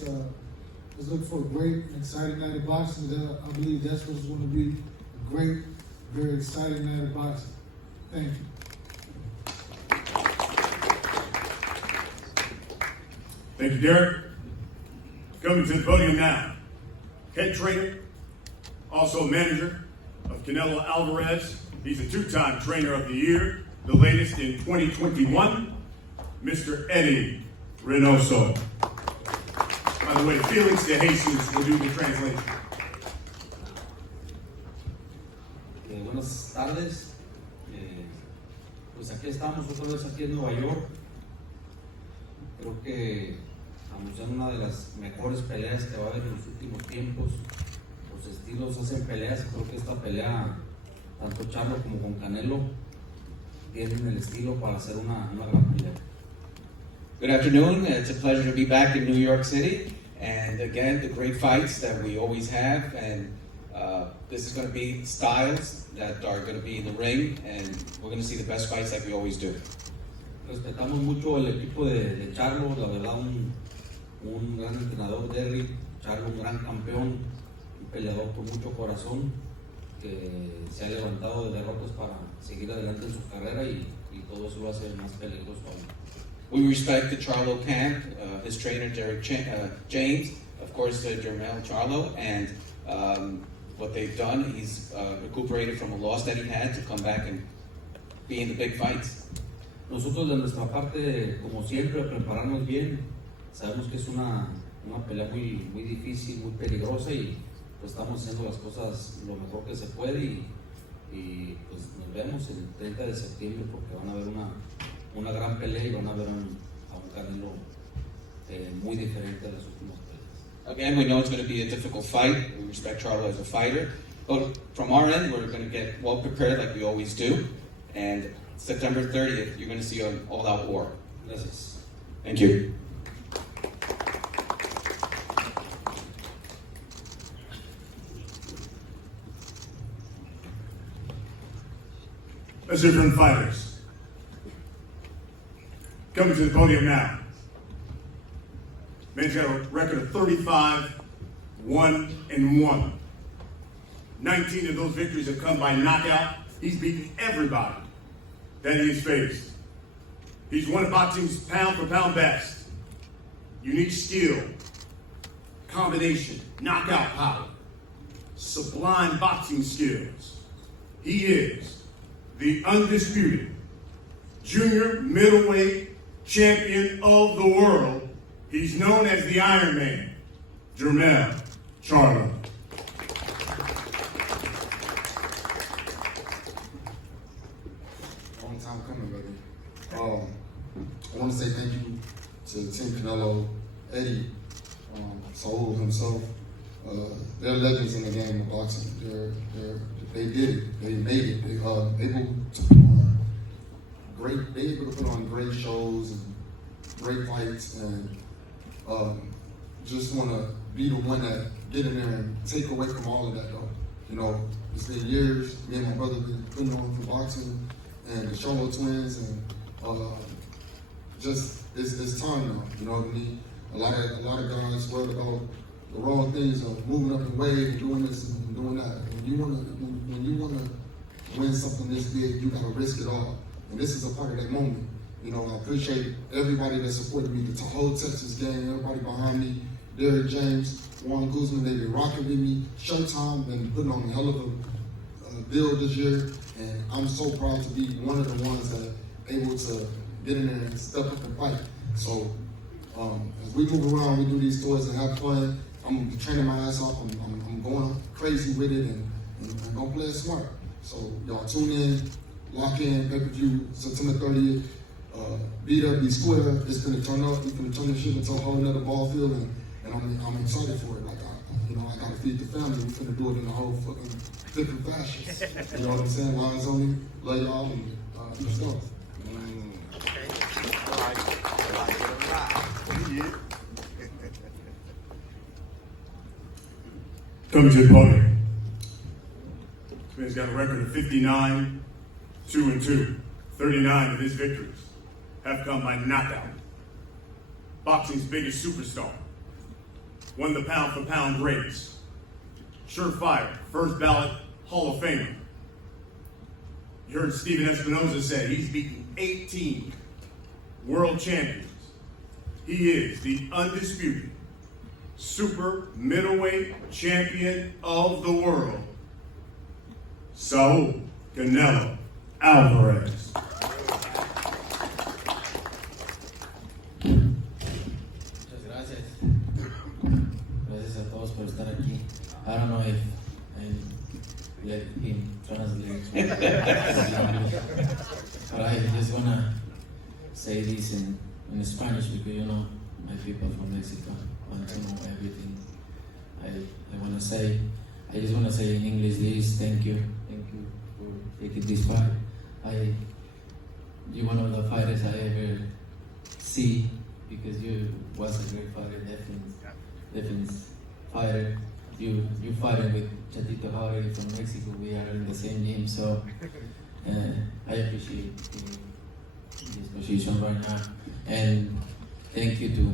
let's look for a great and exciting night of boxing. I believe that's what's going to be a great, very exciting night of boxing. Thank you. Thank you, Derek. Coming to the podium now, head trainer, also manager of Canelo Alvarez. He's a two-time trainer of the year, the latest in 2021, Mr. Eddie Reynoso. By the way, Felix de Jesus will do the translation. Buenas tardes. Pues aquí estamos otra vez aquí en Nueva York. Creo que estamos en una de las mejores peleas que va a haber en los últimos tiempos. Los estilos hacen peleas. Creo que esta pelea, tanto Charlo como con Canelo, tienen el estilo para hacer una gran pelea. Good afternoon. It's a pleasure to be back in New York City. And again, the great fights that we always have. And this is going to be styles that are going to be in the ring. And we're going to see the best fights like we always do. Respetamos mucho el equipo de Charlo, la verdad un gran entrenador, Derry. Charlo, un gran campeón, un peleador con mucho corazón, que se ha levantado de derrotas para seguir adelante en su carrera y todo eso lo hace más peligroso aún. We respect the Charlo camp, his trainer James, of course Jermell Charlo, and what they've done, he's recuperated from a loss that he had to come back and be in the big fights. Nosotros de nuestra parte, como siempre, prepararnos bien. Sabemos que es una pelea muy difícil, muy peligrosa y pues estamos haciendo las cosas lo mejor que se puede y pues nos vemos el 30 de septiembre porque van a ver una gran pelea y van a ver a un Canelo muy diferente a las últimas peleas. Again, we know it's going to be a difficult fight. We respect Charlo as a fighter. But from our end, we're going to get well prepared like we always do. And September 30th, you're going to see an all-out war. Gracias. Thank you. Let's hear from fighters. Coming to the podium now. Man's got a record of 35, 1-1. 19 of those victories have come by knockout. He's beaten everybody that he has faced. He's one of boxing's pound-for-pound best. Unique skill, combination, knockout power, sublime boxing skills. He is the undisputed junior middleweight champion of the world. He's known as the Iron Man, Jermell Charlo. Long time coming, baby. I want to say thank you to Team Canelo, Eddie, Saul himself. They're legends in the game of boxing. They did it. They made it. They able to put on great shows and great fights, and just want to be the one that get in there and take away from all of that, though. You know, it's been years. Me and my brother been putting on for boxing, and the Charlo twins, and just it's time now. You know what I mean? A lot of guys worry about the wrong things of moving up in weight and doing this and doing that. When you wanna win something this big, you gotta risk it all. And this is a part of that moment. You know, I appreciate everybody that supported me, the whole Texas gang, everybody behind me, Derek James, Juan Guzman, they've been rocking with me. Showtime been putting on a hell of a deal this year, and I'm so proud to be one of the ones that able to get in there and step up and fight. So as we move around, we do these tours and have fun. I'm training my ass off. I'm going crazy with it and gonna play it smart. So y'all tune in, lock in, pay-per-view, September 30th. Beat up, be square. It's gonna turn up. We're gonna turn this shit into a whole nother ball field, and I'm excited for it. Like I gotta feed the family. We're gonna do it in a whole fucking different fashion. You know what I'm saying? Lions only, love y'all, and keep stuff. Coming to the podium. This man's got a record of 59, 2-2. 39 of his victories have come by knockout. Boxing's biggest superstar, Won the pound for pound race. Surefire, first ballot Hall of Famer. You heard Steven Espinoza say he's beaten 18 world champions. He is the undisputed super middleweight champion of the world, Saul Canelo Alvarez. Muchas gracias. Gracias a todos por estar aquí. I don't know if I let him translate, but I just wanna say this in Spanish because you know my people from Mexico want to know everything. I just wanna say in English this. Thank you for taking this fight. You're one of the fighters I ever see because you was a great fighter, definitely fighter. You fighting with Chatito Jauregui from Mexico. We are in the same gym, so I appreciate this position right now. And thank you to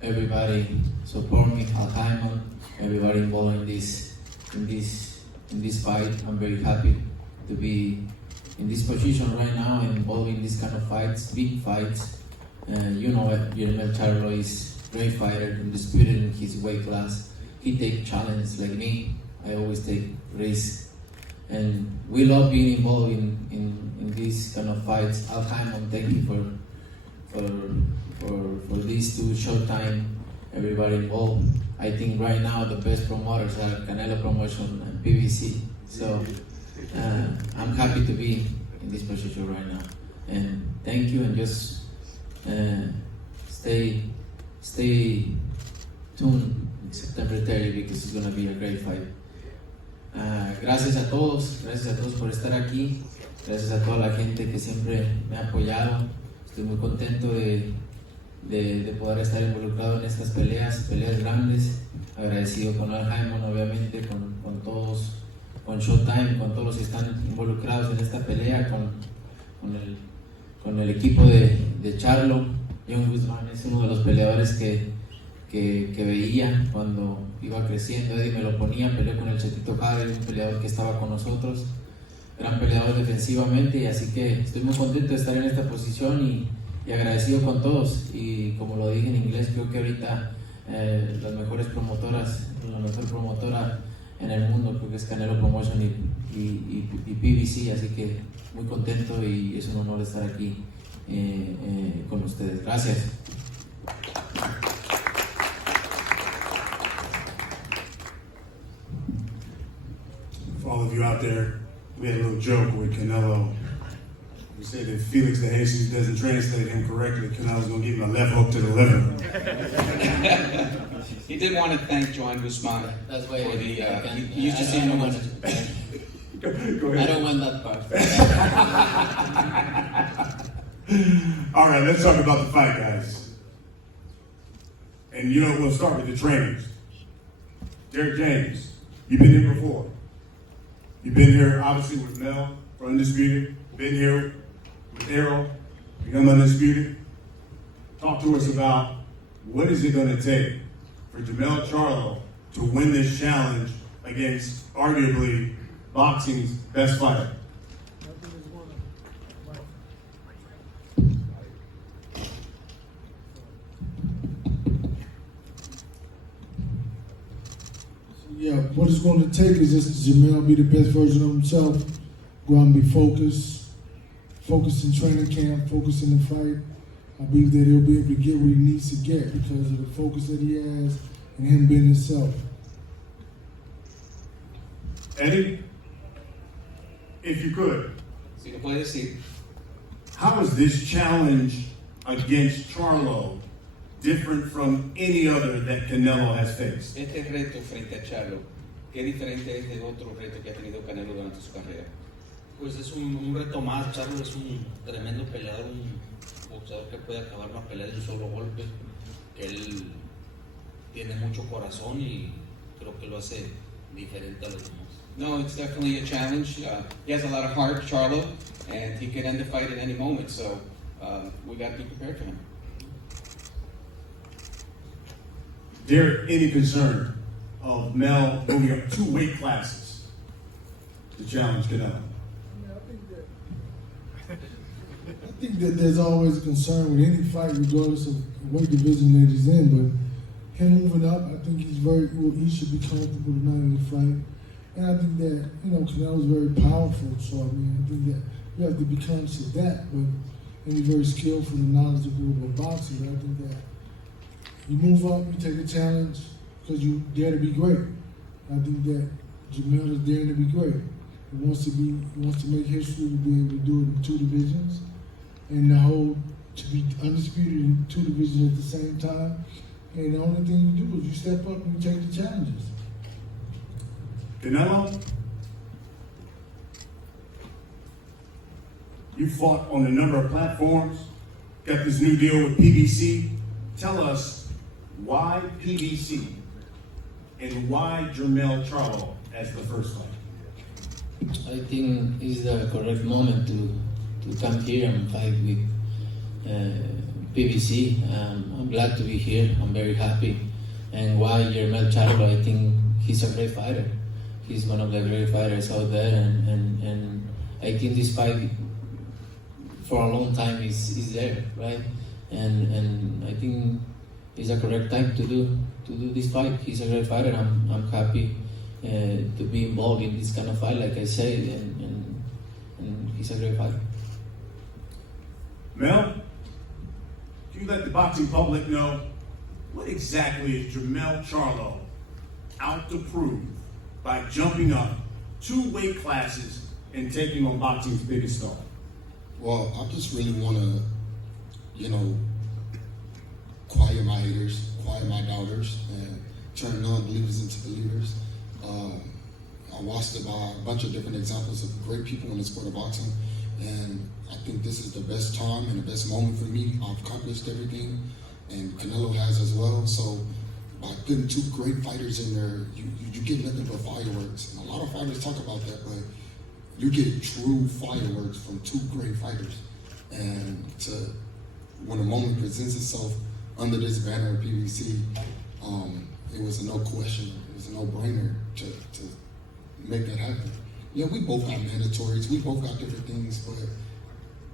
everybody support me, Akhi, everybody involved in this fight. I'm very happy to be in this position right now and involved in this kind of fights, big fights. You know what, Jermell Charlo is a great fighter, undisputed in his weight class. He takes challenges like me. I always take risks. And we love being involved in these kind of fights. Akhi, thank you for these two Showtime, everybody involved. I think right now the best promoters are Canelo Promotion and PBC. So I'm happy to be in this position right now. And thank you, and just stay tuned in September 30 because it's going to be a great fight. Gracias a todos por estar aquí. Gracias a toda la gente que siempre me ha apoyado. Estoy muy contento de poder estar involucrado en estas peleas grandes. Agradecido con Akhi, obviamente, con todos, con Showtime, con todos los que están involucrados en esta pelea, con el equipo de Charlo. John Guzmán es uno de los peleadores que veía cuando iba creciendo. Eddie me lo ponía, peleó con el Chatito Jauregui, un peleador que estaba con nosotros, gran peleador defensivamente, y así que estoy muy contento de estar en esta posición y agradecido con todos. Y como lo dije en inglés, creo que ahorita las mejores promotoras, la mejor promotora en el mundo creo que es Canelo Promotion y PBC, así que muy contento y es un honor estar aquí con ustedes. Gracias. For all of you out there, we had a little joke with Canelo. We said if Felix the Jesus doesn't translate him correctly, Canelo's going to give him a left hook to the liver. He did want to thank Joan Guzman That's why for the. he used to see I don't him want Go ahead. I don't want that part. All right, let's talk about the fight, guys. And you know, we'll start with the trainers. Derek James, you've been here before. You've been here, obviously, with Mel for Undisputed. Been here with Errol, become Undisputed. Talk to us about what is it going to take for Jermell Charlo to win this challenge against arguably boxing's best fighter. Yeah, what it's going to take is just Jermell be the best version of himself. Go out and be focused in training camp, focused in the fight. I believe that he'll be able to get what he needs to get because of the focus that he has and him being himself. Eddie, if you could, Si lo puede decir, how is this challenge against Charlo different from any other that Canelo has faced? este reto frente a Charlo, ¿qué diferente es de otro reto que ha tenido Canelo durante su carrera? Pues es un reto más. Charlo es un tremendo peleador, un boxeador que puede acabar una pelea de un solo golpe. Él tiene mucho corazón y creo que lo hace diferente a los demás. No, it's definitely a challenge. He has a lot of heart, Charlo, and he can end the fight at any moment, so we got to be prepared for him. there any concern of Mel moving up 2 weight classes to challenge Canelo? I think that there's always a concern with any fight, regardless of what division that he's in. But him moving up, I think he should be comfortable tonight in the fight. And I think that, Canelo's very powerful. So, I think that you have to be conscious of that. But and he's very skillful and knowledgeable about boxing. But I think that you move up, you take a challenge because you dare to be great. I think that Jermell is daring to be great. He wants to make history to be able to do it in 2 divisions. And to be undisputed in 2 divisions at the same time. And the only thing you do is you step up and you take the challenges. Canelo, you fought on a number of platforms, got this new deal with PBC. Tell us why PBC and why Jermell Charlo as the first fight? I think it's the correct moment to come here and fight with PBC. I'm glad to be here. I'm very happy. And why Jermell Charlo? I think he's a great fighter. He's one of the great fighters out there, and I think this fight for a long time is there, right? And I think it's a correct time to do this fight. He's a great fighter. I'm happy to be involved in this kind of fight, like I said, and he's a great fighter. Mel, do you let the boxing public know what exactly is Jermell Charlo out to prove by jumping up 2 weight classes and taking on boxing's biggest star? Well, I just really want to, quiet my haters, quiet my doubters, and turn non-believers into believers. I watched a bunch of different examples of great people in the sport of boxing, and I think this is the best time and the best moment for me. I've accomplished everything, and Canelo has as well. So by putting 2 great fighters in there, you get nothing but fireworks. And a lot of fighters talk about that, but you get true fireworks from 2 great fighters. And when a moment presents itself under this banner of PBC, it was a no question. It was a no-brainer to make that happen. Yeah, we both got mandatories. We both got different things, but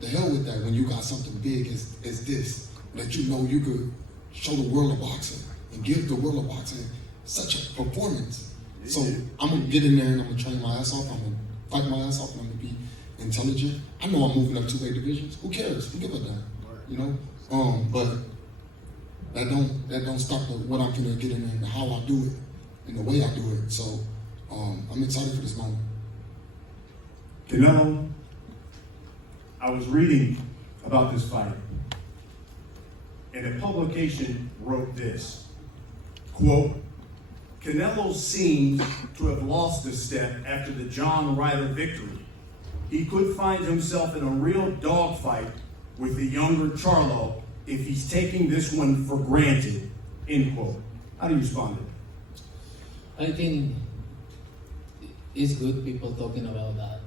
the hell with that when you got something big as this, that you could show the world of boxing and give the world of boxing such a performance. So I'm going to get in there and I'm going to train my ass off. I'm going to fight my ass off. I'm going to be intelligent. I know I'm moving up 2 weight divisions. Who cares? Who give a damn? But that don't stop what I'm going to get in there and how I do it and the way I do it. So I'm excited for this moment. Canelo, I was reading about this fight, and a publication wrote this, quote, Canelo seems to have lost a step after the John Ryder victory. He could find himself in a real dogfight with the younger Charlo if he's taking this one for granted, end quote. How do you respond to that? I think it's good people talking about that.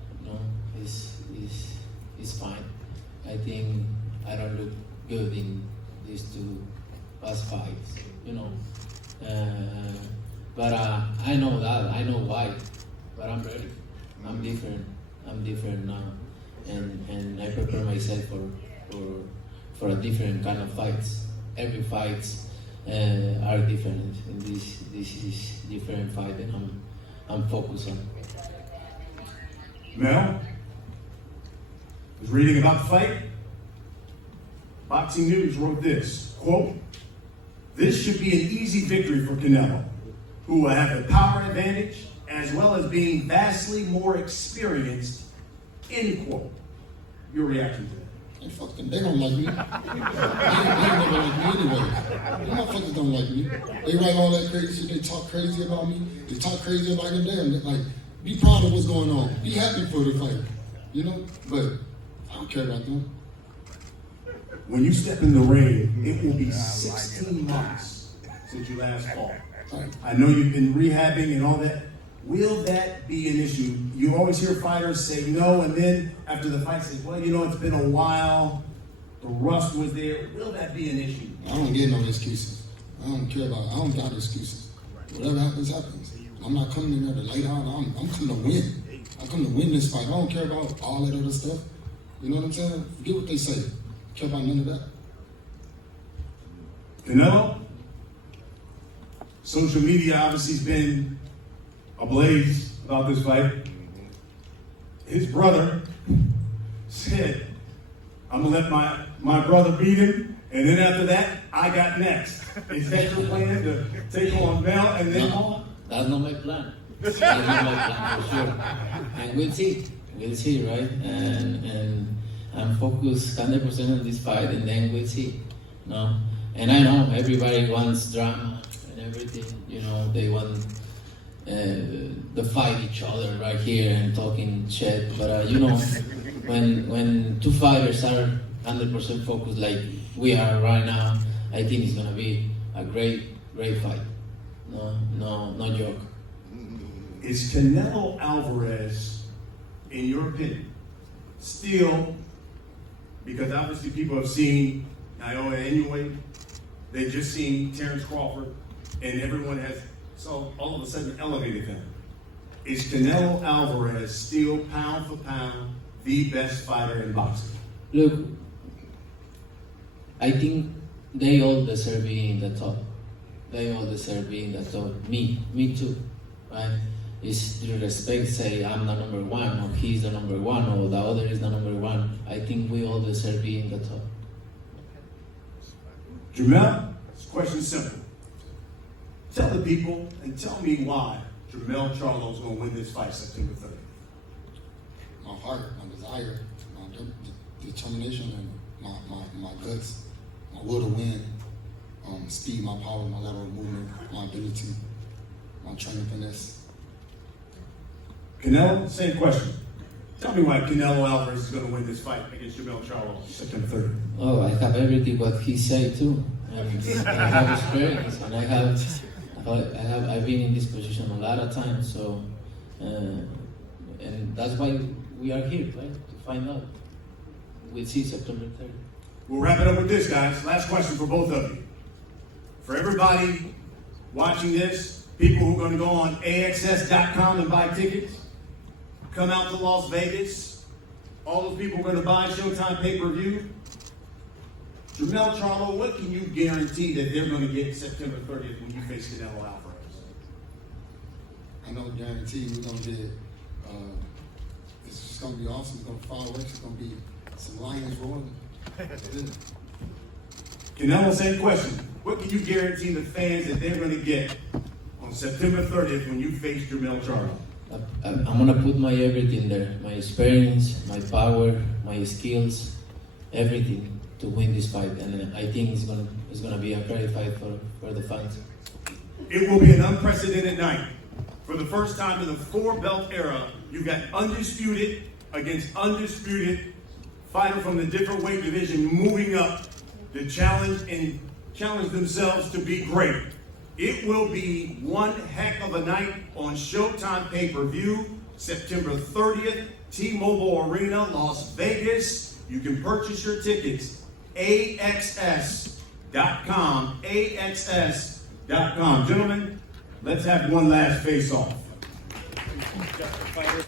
It's fine. I think I don't look good in these 2 past fights, But I know that. I know why. But I'm ready. I'm different. I'm different now, and I prepare myself for a different kind of fights. Every fights are different, and this is different fight, and I'm focused on. Mel, was reading about the fight. Boxing News wrote this, quote, this should be an easy victory for Canelo, who will have the power advantage as well as being vastly more experienced, end quote. Your reaction to that? And fuck them, they don't like me. They never like me anyway. Them motherfuckers don't like me. They write all that crazy shit, they talk crazy about me. They talk crazy about them, damn. Be proud of what's going on. Be happy for the fight. But I don't care about them. When you step in the ring, it will be 16 months since you last fought. I know you've been rehabbing and all that. Will that be an issue? You always hear fighters say no, and then after the fight say, well, it's been a while. The rust was there. Will that be an issue? I don't get no excuses. I don't care about, I don't got excuses. Whatever happens, happens. I'm not coming in there to lay down. I'm coming to win. I'm coming to win this fight. I don't care about all that other stuff. You know what I'm saying? Forget what they say. I care about none of that. Canelo, social media obviously has been ablaze about this fight. His brother said, I'm gonna let my brother beat him, and then after that, I got next. Is that your plan, to take on Mel and then No, that's not my plan. That's not my plan for sure. And we'll see, right? And I'm focused 100% on this fight, and then we'll see. No, and I know everybody wants drama and everything. You know, they want to fight each other right here and talking shit. But you know, when two fighters are 100% focused like we are right now, I think it's gonna be a great fight. No joke. is Canelo Alvarez, in your opinion, still, because obviously people have seen Naoya anyway, they've just seen Terrence Crawford, and everyone has, so all of a sudden elevated them. Is Canelo Alvarez still pound for pound the best fighter in boxing? Look, I think they all deserve being in the top. They all deserve being in the top. Me too, right? It's the respect, say I'm the number one, or he's the number one, or the other is the number one. I think we all deserve being in the top. Jermell, this question's simple. Tell the people and tell me why Jermell Charlo is going to win this fight September 30th. My heart, my desire, my determination, and my guts, my will to win, speed, my power, my lateral movement, my ability, my training finesse. Canelo, same question. Tell me why Canelo Alvarez is going to win this fight against Jermell Charlo September 30th. Oh, I have everything what he said too. I have experience, and I've been in this position a lot of times. So, and that's why we are here, right? To find out. We'll see September 30th. We'll wrap it up with this, guys. Last question for both of you. For everybody watching this, people who are going to go on AXS.com and buy tickets, come out to Las Vegas. All those people are going to buy Showtime pay-per-view. Jermell Charlo, what can you guarantee that they're going to get September 30th when you face Canelo Alvarez? I know guarantee we're going to get, it's just going to be awesome. It's going to fireworks. It's going to be some lions roaring. Canelo, same question. What can you guarantee the fans that they're going to get on September 30th when you face Jermell Charlo? I'm gonna put my everything there, my experience, my power, my skills, everything to win this fight, and I think it's gonna be a great fight for the fans. It will be an unprecedented night. For the first time in the four-belt era, you've got undisputed against undisputed fighter from the different weight division moving up to challenge themselves to be great. It will be one heck of a night on Showtime pay-per-view, September 30th, T-Mobile Arena, Las Vegas. You can purchase your tickets, AXS.com, AXS.com. Gentlemen, let's have one last face-off.